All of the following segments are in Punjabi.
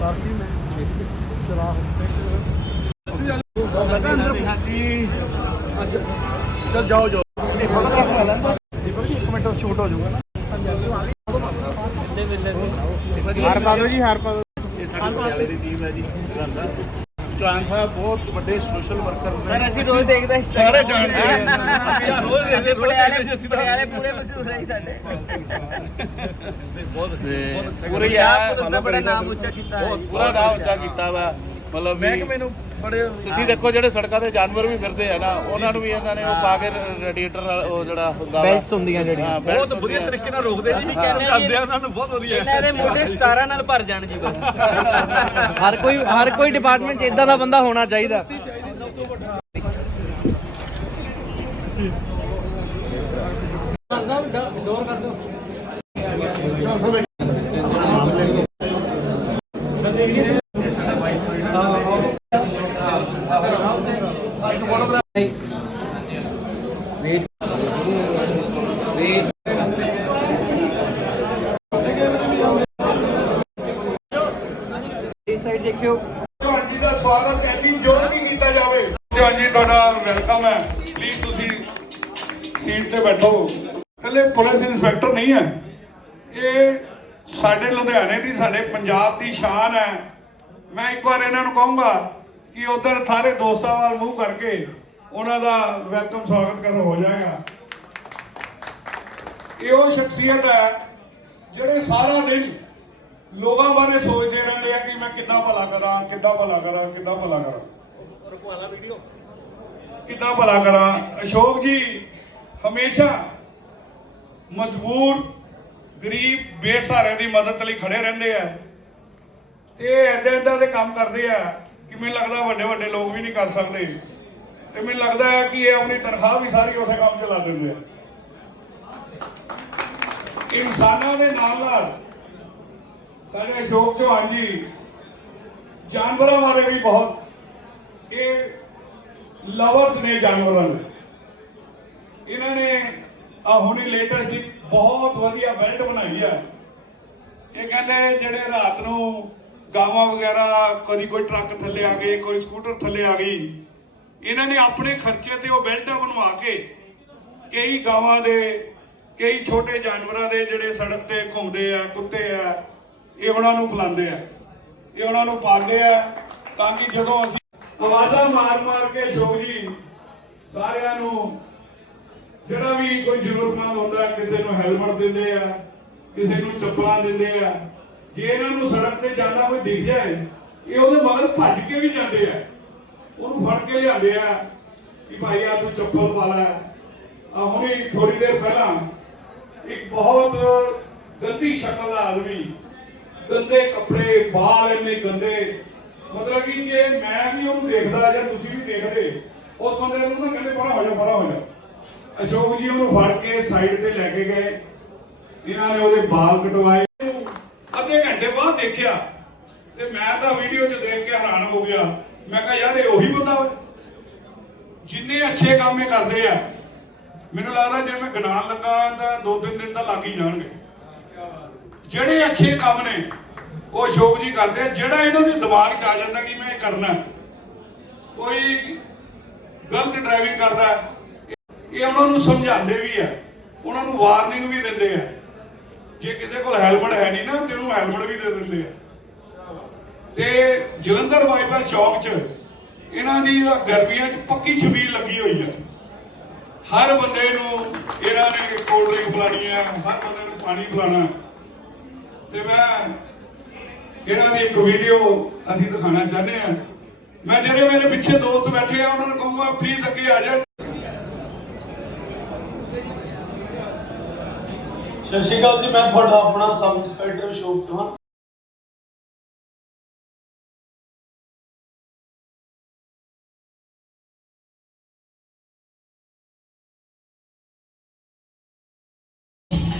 ਕਰਤੀ ਮੈਂ ਚਲਾ ਲਗਾ ਅੰਦਰ। ਹਾਂਜੀ। ਅੱਛਾ ਚਲ ਜਾਓ ਜਾਓ। ਇਹ ਫੋਟੋਗ੍ਰਾਫ ਕਰ ਲੈਂਦਾ ਦੀਪਕ ਜੀ ਇੱਕ ਮਿੰਟ ਸ਼ੂਟ ਹੋ ਜਾਊਗਾ ਨਾ। ਹਾਰ ਪਾ ਦਿਓ ਜੀ ਹਾਰ ਪਾ ਦਿਓ। ਇਹ ਸਾਡੇ ਪਟਿਆਲੇ ਦੀ ਟੀਮ ਹੈ ਜੀ ਚੌਹਾਨ ਸਾਹਿਬ ਬਹੁਤ ਵੱਡੇ ਸੋਸ਼ਲ ਵਰਕਰ ਨੇ ਸਰ ਅਸੀਂ ਰੋਜ਼ ਦੇਖਦੇ ਹਾਂ ਸਾਰੇ ਜਾਣਦੇ ਆ। ਅਸੀਂ ਰੋਜ਼ ਦੇਖਦੇ ਪਟਿਆਲੇ ਪਟਿਆਲੇ ਪੂਰੇ ਮਸ਼ਹੂਰ ਹੈ ਸਾਡੇ। ਤੇ ਪੂਰੇ ਪੰਜਾਬ ਆ ਪੁਲਿਸ ਦਾ ਬੜਾ ਨਾਮ ਉੱਚਾ ਕੀਤਾ ਹੈ ਬਹੁਤ ਪੂਰਾ ਨਾਮ ਉੱਚਾ ਕੀਤਾ ਵਾ। ਮਤਲਬ ਵੀ ਮੈਨੂੰ ਬੜੇ ਤੁਸੀਂ ਦੇਖੋ ਜਿਹੜੇ ਸੜਕਾਂ ਤੇ ਜਾਨਵਰ ਵੀ ਫਿਰਦੇ ਆ ਨਾ ਉਹਨਾਂ ਨੂੰ ਵੀ ਇਹਨਾਂ ਨੇ ਉਹ ਪਾ ਕੇ ਰੇਡੀਏਟਰ ਉਹ ਜਿਹੜਾ ਹੁੰਦਾ Belts ਹੁੰਦੀਆਂ ਜਿਹੜੀਆਂ। ਬਹੁਤ ਵਧੀਆ। ਤਰੀਕੇ ਨਾਲ ਰੋਕਦੇ ਜੀ। ਅਸੀਂ ਕਹਿੰਦੇ ਆ ਕਰਦੇ ਆ ਉਹਨਾਂ ਨੂੰ ਬਹੁਤ ਵਧੀਆ। ਇਹਨਾਂ ਦੇ ਮੋਢੇ ਸਟਾਰਾਂ ਨਾਲ ਭਰ ਜਾਣ ਜੀ ਬਸ। ਹਰ ਕੋਈ ਹਰ ਕੋਈ ਡਿਪਾਰਟਮੈਂਟ 'ਚ ਇਦਾਂ ਦਾ ਬੰਦਾ ਹੋਣਾ ਚਾਹੀਦਾ। ਇਸ ਸਾਈਡ ਦੇਖਿਓ ਹਾਂਜੀ ਦਾ ਸਵਾਗਤ ਹੈ ਜੋ ਵੀ ਕੀਤਾ ਜਾਵੇ ਹਾਂਜੀ ਤੁਹਾਡਾ ਵੈਲਕਮ ਹੈ ਪਲੀਜ਼ ਤੁਸੀਂ ਸੀਟ ਤੇ ਬੈਠੋ। ਕੱਲੇ ਪੁਲਿਸ ਇੰਸਪੈਕਟਰ ਨਹੀਂ ਹੈ। ਇਹ ਸਾਡੇ ਲੁਧਿਆਣੇ ਦੀ, ਸਾਡੇ ਪੰਜਾਬ ਦੀ ਸ਼ਾਨ ਹੈ। ਮੈਂ ਇੱਕ ਵਾਰ ਇਹਨਾਂ ਨੂੰ ਕਹੂੰਗਾ ਕਿ ਉਧਰ ਸਾਰੇ ਦੋਸਤਾਂ ਨਾਲ ਮੂੰਹ ਕਰਕੇ ਉਹਨਾਂ ਦਾ ਵੈਲਕਮ ਸਵਾਗਤ ਕਰੋ, ਹੋ ਜਾਏਗਾ। ਇਹ ਉਹ ਸ਼ਖਸੀਅਤ ਹੈ ਜਿਹੜੇ ਸਾਰਾ ਦਿਨ ਲੋਕਾਂ ਬਾਰੇ ਸੋਚਦੇ ਰਹਿੰਦੇ ਆ ਕਿ ਮੈਂ ਕਿੱਦਾਂ ਭਲਾ ਕਰਾਂ, ਕਿੱਦਾਂ ਭਲਾ ਕਰਾਂ, ਕਿੱਦਾਂ ਭਲਾ ਕਰਾਂ। ਰੁਕਵਾਲਾ ਵੀਡੀਓ ਕਿੱਦਾਂ ਭਲਾ ਕਰਾਂ। ਅਸ਼ੋਕ ਜੀ, ਹਮੇਸ਼ਾ ਮਜਬੂਰ, ਗਰੀਬ, ਬੇਸਹਾਰੇ ਦੀ ਮਦਦ ਲਈ ਖੜੇ ਰਹਿੰਦੇ ਆ। ਤੇ ਐਦਾਂ ਐਦਾਂ ਦੇ ਕੰਮ ਕਰਦੇ ਆ ਕਿ ਮੈਨੂੰ ਲੱਗਦਾ ਵੱਡੇ ਵੱਡੇ ਲੋਕ ਵੀ ਨਹੀਂ ਕਰ ਸਕਦੇ। ਤੇ ਮੈਨੂੰ ਲੱਗਦਾ ਹੈ ਕਿ ਇਹ ਆਪਣੀ ਤਨਖਾਹ ਵੀ ਸਾਰੀ ਉਸੇ ਕੰਮ 'ਚ ਲਾ ਦਿੰਦੇ ਆ। ਇਨਸਾਨਾਂ ਦੇ ਨਾਲ ਨਾਲ ਸਾਡੇ ਅਸ਼ੋਕ ਚੌਹਾਨ ਜੀ ਜਾਨਵਰਾਂ ਬਾਰੇ ਵੀ ਬਹੁਤ ਇਹ ਲਵਰਸ ਨੇ ਜਾਨਵਰਾਂ ਦੇ। ਇਹਨਾਂ ਨੇ ਆ ਹੁਣੀ ਲੇਟੈਸਟ ਇੱਕ ਬਹੁਤ ਵਧੀਆ ਬੈਲਟ ਬਣਾਈ ਆ। ਇਹ ਕਹਿੰਦੇ ਜਿਹੜੇ ਰਾਤ ਨੂੰ ਗਾਵਾਂ ਵਗੈਰਾ, ਕਦੀ ਕੋਈ ਟਰੱਕ ਥੱਲੇ ਆ ਗਏ, ਕੋਈ ਸਕੂਟਰ ਥੱਲੇ ਆ ਗਈ। ਇਹਨਾਂ ਨੇ ਆਪਣੇ ਖਰਚੇ ਤੇ ਉਹ ਬੈਲਟਾਂ ਬਣਵਾ ਕੇ ਕਈ ਗਾਵਾਂ ਦੇ, ਕਈ ਛੋਟੇ ਜਾਨਵਰਾਂ ਦੇ ਜਿਹੜੇ ਸੜਕ ਤੇ ਘੁੰਮਦੇ ਆ, ਕੁੱਤੇ ਆ, ਇਹ ਉਹਨਾਂ ਨੂੰ ਬੁਲਾਉਂਦੇ ਆ। ਇਹ ਉਹਨਾਂ ਨੂੰ ਪਾਲਦੇ ਆ ਤਾਂ ਕਿ ਜਦੋਂ ਅਸੀਂ ਆਵਾਜ਼ਾਂ ਮਾਰ ਮਾਰ ਕੇ ਅਸ਼ੋਕ ਜੀ, ਸਾਰਿਆਂ ਨੂੰ ਜਿਹੜਾ ਵੀ ਕੋਈ ਜ਼ਰੂਰਤਮੰਦ ਹੁੰਦਾ, ਕਿਸੇ ਨੂੰ ਹੈਲਮਟ ਦਿੰਦੇ ਆ, ਕਿਸੇ ਨੂੰ ਚੱਪਲਾਂ ਦਿੰਦੇ ਆ ਜੇ ਇਹਨਾਂ ਨੂੰ ਸੜਕ ਤੇ ਜਾਂਦਾ ਕੋਈ ਦਿਖ ਜਾਏ ਇਹ ਉਹਦੇ ਮਗਰ ਭੱਜ ਕੇ ਵੀ ਜਾਂਦੇ ਆ। ਉਹਨੂੰ ਫੜ ਕੇ ਲਿਆਉਂਦੇ ਆ ਕਿ ਭਾਈ ਆ ਤੂੰ ਚੱਪਲ ਪਾ ਲੈ। ਆ ਹੁਣੇ ਥੋੜੀ ਦੇਰ ਪਹਿਲਾਂ ਇੱਕ ਬਹੁਤ ਗੰਦੀ ਸ਼ਕਲ ਦਾ ਆਦਮੀ, ਗੰਦੇ ਕੱਪੜੇ ਬਾਲ ਇੰਨੇ ਗੰਦੇ। ਮਤਲਬ ਕਿ ਜੇ ਮੈਂ ਵੀ ਉਹਨੂੰ ਦੇਖਦਾ ਜਾਂ ਤੁਸੀਂ ਵੀ ਦੇਖਦੇ, ਉਸ ਬੰਦੇ ਨੂੰ ਨਾ ਕਹਿੰਦੇ ਪਰਾਂ ਹੋ ਜਾ, ਪਰਾਂ ਹੋ ਜਾ। ਅਸ਼ੋਕ ਜੀ ਉਹਨੂੰ ਫੜ ਕੇ ਸਾਈਡ ਤੇ ਲੈ ਕੇ ਗਏ। ਇਹਨਾਂ ਨੇ ਉਹਦੇ ਬਾਲ ਕਟਵਾਏ। ਦੇਖਿਆ ਤੇ ਮੈਂ ਤਾਂ ਵੀਡੀਓ 'ਚ ਦੇਖ ਕੇ ਹੈਰਾਨ ਹੋ ਗਿਆ। ਮੈਂ ਕਿਹਾ, ਯਾਰ, ਇਹ ਉਹੀ ਬੰਦਾ ਵਾ। ਜਿੰਨੇ ਅੱਛੇ ਕੰਮ ਇਹ ਕਰਦੇ ਆ, ਮੈਨੂੰ ਲੱਗਦਾ ਜੇ ਮੈਂ ਗਿਣਾਉਣ ਲੱਗਾ ਤਾਂ ਦੋ ਤਿੰਨ ਦਿਨ ਤਾਂ ਲੱਗ ਹੀ ਜਾਣਗੇ। ਜਿਹੜੇ ਅੱਛੇ ਕੰਮ ਨੇ, ਉਹ ਅਸ਼ੋਕ ਜੀ ਕਰਦੇ ਆ। ਜਿਹੜਾ ਇਹਨਾਂ ਦੇ ਦਿਮਾਗ 'ਚ ਆ ਜਾਂਦਾ ਕਿ ਮੈਂ ਇਹ ਕਰਨਾ ਕੋਈ ਗਲਤ ਡਰਾਈਵਿੰਗ ਕਰਦਾ ਇਹ ਉਹਨਾਂ ਨੂੰ ਸਮਝਾਉਂਦੇ ਵੀ ਆ। ਉਹਨਾਂ ਨੂੰ ਵਾਰਨਿੰਗ ਵੀ ਦਿੰਦੇ ਆ। ਜੇ ਕਿਸੇ ਕੋਲ ਹੈਲਮਟ ਹੈ ਨਹੀਂ ਨਾ ਤੈਨੂੰ ਹੈਲਮਟ ਵੀ ਦੇ ਦਿੰਦੇ ਆ। ਤੇ ਜਲੰਧਰ ਬਾਈਪਾਸ ਚੌਕ 'ਚ ਇਹਨਾਂ ਦੀ ਗਰਮੀਆਂ 'ਚ ਪੱਕੀ ਛਬੀਲ ਲੱਗੀ ਹੋਈ ਆ। ਹਰ ਬੰਦੇ ਨੂੰ ਇਹਨਾਂ ਨੇ ਕੋਲਡ ਡਰਿੰਕ ਪਿਲਾਣੀ ਆ, ਹਰ ਬੰਦੇ ਨੂੰ ਪਾਣੀ ਪਿਲਾਣਾ ਤੇ ਮੈਂ ਇਹਨਾਂ ਦੀ ਇੱਕ ਵੀਡੀਓ ਅਸੀਂ ਦਿਖਾਣਾ ਚਾਹੁੰਦੇ ਆ। ਮੈਂ ਜਿਹੜੇ ਮੇਰੇ ਪਿੱਛੇ ਦੋਸਤ ਬੈਠੇ ਆ, ਉਹਨਾਂ ਨੂੰ ਕਹੂੰਗਾ ਪਲੀਜ਼ ਅੱਗੇ ਆ ਜਾਓ ਸਤਿ ਸ਼੍ਰੀ ਅਕਾਲ ਜੀ, ਮੈਂ ਤੁਹਾਡਾ ਆਪਣਾ ਸਬ ਇੰਸਪੈਕਟਰ ਅਸ਼ੋਕ ਚੌਹਾਨ।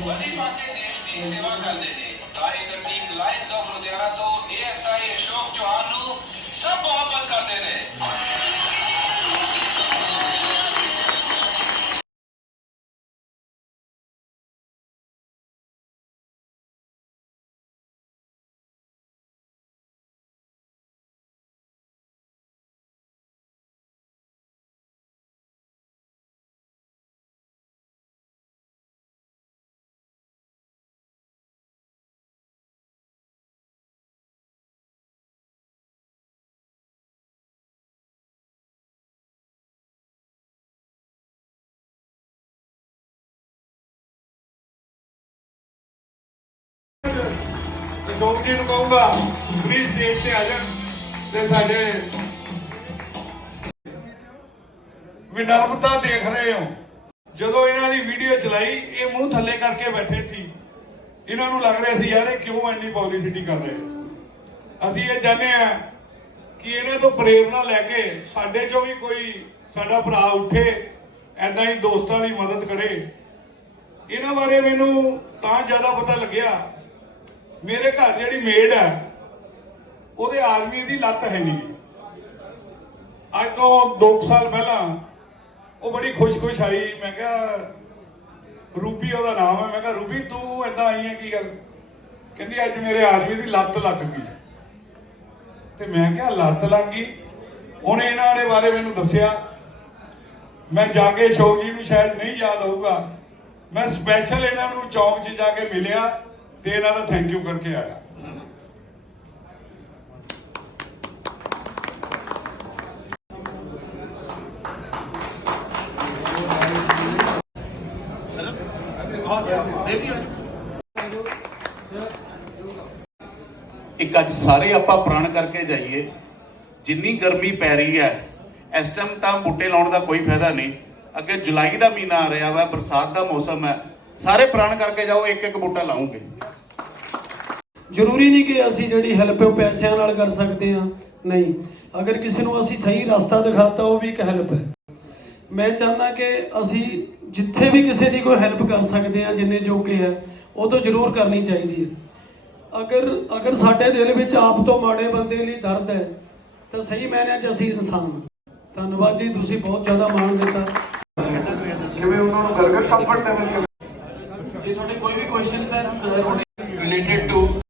ਬੜੀ ਪਾਸੇ ਦੇਸ਼ ਦੀ ਸੇਵਾ ਕਰਦੇ ਨੇ। ਸਾਰੇ ਟੀਮ ਲਾਇਨਸ ਆਫ ਲੁਧਿਆਣਾ ਤੋਂ ਏਐਸਆਈ ਅਸ਼ੋਕ ਚੌਹਾਨ ਨੂੰ ਸਭ ਮੁਹੱਬਤ ਕਰਦੇ ਨੇ। ਅਸ਼ੋਕ ਜੀ ਨੂੰ ਕਹੂੰਗਾ ਪਲੀਜ਼ ਸਟੇਜ ਤੇ ਆ ਜਾਣ ਤੇ ਸਾਡੇ ਵਿਨਰਮਤਾ ਦੇਖ ਰਹੇ ਹੋ। ਜਦੋਂ ਇਹਨਾਂ ਦੀ ਵੀਡੀਓ ਚਲਾਈ, ਇਹ ਮੂੰਹ ਥੱਲੇ ਕਰਕੇ ਬੈਠੇ ਸੀ। ਇਹਨਾਂ ਨੂੰ ਲੱਗ ਰਿਹਾ ਸੀ, ਯਾਰ, ਇਹ ਕਿਉਂ ਇੰਨੀ ਪਬਲਿਸਿਟੀ ਕਰ ਰਹੇ ਅਸੀਂ ਇਹ ਚਾਹੁੰਦੇ ਆ ਕਿ ਇਹਨਾਂ ਤੋਂ ਪ੍ਰੇਰਣਾ ਲੈ ਕੇ ਸਾਡੇ ਚੋਂ ਵੀ ਕੋਈ ਸਾਡਾ ਭਰਾ ਉੱਠੇ ਐਦਾਂ ਹੀ ਦੋਸਤਾਂ ਦੀ ਮਦਦ ਕਰੇ। ਇਹਨਾਂ ਬਾਰੇ ਮੈਨੂੰ ਤਾਂ ਜ਼ਿਆਦਾ ਪਤਾ ਲੱਗਿਆ ਮੇਰੇ ਘਰ ਜਿਹੜੀ ਮੇਡ ਹੈ, ਉਹਦੇ ਆਦਮੀ ਦੀ ਲੱਤ ਹੈ ਨਹੀਂ ਅੱਜ ਤੋਂ 2 ਸਾਲ ਪਹਿਲਾਂ ਉਹ ਬੜੀ ਖੁਸ਼-ਖੁਸ਼ ਆਈ। ਮੈਂ ਕਿਹਾ ਰੂਬੀ ਉਹਦਾ ਨਾਮ ਹੈ। ਮੈਂ ਕਿਹਾ ਰੂਬੀ ਤੂੰ ਏਦਾਂ ਆਈ ਹੈ, ਕੀ ਗੱਲ? ਕਹਿੰਦੀ, ਅੱਜ ਮੇਰੇ ਆਦਮੀ ਦੀ ਲੱਤ ਲੱਗ ਗਈ। ਤੇ ਮੈਂ ਕਿਹਾ, ਲੱਤ ਲੱਗ ਗਈ? ਉਹਨੇ ਇਹਨਾਂ ਦੇ ਬਾਰੇ ਮੈਨੂੰ ਦੱਸਿਆ। ਮੈਂ ਜਾ ਕੇ ਅਸ਼ੋਕ ਜੀ ਨੂੰ ਸ਼ਾਇਦ ਨਹੀਂ ਯਾਦ ਹੋਊਗਾ। ਮੈਂ ਸਪੈਸ਼ਲ ਇਹਨਾਂ ਨੂੰ ਚੌਂਕ 'ਚ ਜਾ ਕੇ ਮਿਲਿਆ। ਤੇ ਇਹਨਾਂ ਦਾ ਥੈਂਕ ਯੂ ਕਰਕੇ ਆਇਆ। ਇੱਕ ਅੱਜ ਸਾਰੇ ਆਪਾਂ ਪ੍ਰਣ ਕਰਕੇ ਜਾਈਏ। ਜਿੰਨੀ ਗਰਮੀ ਪੈ ਰਹੀ ਹੈ, ਇਸ ਟਾਈਮ ਤਾਂ ਬੂਟੇ ਲਾਉਣ ਦਾ ਕੋਈ ਫਾਇਦਾ ਨਹੀਂ। ਅੱਗੇ ਜੁਲਾਈ ਦਾ ਮਹੀਨਾ ਆ ਰਿਹਾ ਵਾ, ਬਰਸਾਤ ਦਾ ਮੌਸਮ ਹੈ ਸਾਰੇ ਪ੍ਰਣ ਕਰਕੇ ਜਾਓ ਇੱਕ ਇੱਕ ਬੂਟਾ ਲਾਉਂਗੇ। ਜ਼ਰੂਰੀ ਨਹੀਂ ਕਿ ਅਸੀਂ ਜਿਹੜੀ ਹੈਲਪ ਹੈ ਉਹ ਪੈਸਿਆਂ ਨਾਲ ਕਰ ਸਕਦੇ ਹਾਂ। ਨਹੀਂ ਅਗਰ ਕਿਸੇ ਨੂੰ ਅਸੀਂ ਸਹੀ ਰਸਤਾ ਦਿਖਾਤਾ ਉਹ ਵੀ ਇੱਕ ਹੈਲਪ ਹੈ। ਮੈਂ ਚਾਹੁੰਦਾ ਕਿ ਅਸੀਂ ਜਿੱਥੇ ਵੀ ਕਿਸੇ ਦੀ ਕੋਈ ਹੈਲਪ ਕਰ ਸਕਦੇ ਹਾਂ ਜਿੰਨੇ ਜੋਗੇ ਹੈ ਉਹ ਤਾਂ ਜ਼ਰੂਰ ਕਰਨੀ ਚਾਹੀਦੀ ਹੈ। ਅਗਰ ਅਗਰ ਸਾਡੇ ਦਿਲ ਵਿੱਚ ਆਪ ਤੋਂ ਮਾੜੇ ਬੰਦੇ ਲਈ ਦਰਦ ਹੈ ਤਾਂ ਸਹੀ ਮਾਇਨਿਆਂ 'ਚ ਅਸੀਂ ਇਨਸਾਨ ਹਾਂ। ਧੰਨਵਾਦ ਜੀ ਤੁਸੀਂ ਬਹੁਤ ਜ਼ਿਆਦਾ ਮਾਣ ਦਿੱਤਾ। ਜਿਵੇਂ ਉਹਨਾਂ ਨੂੰ ਗੱਲ ਕਰ ਕੰਫਰਟ ਲੈਵਲ ਜੇ ਤੁਹਾਡੇ ਕੋਈ ਵੀ ਕੁਐਸਚਨਸ ਹੈ ਸਰ ਰਿਲੇਟਡ ਟੂ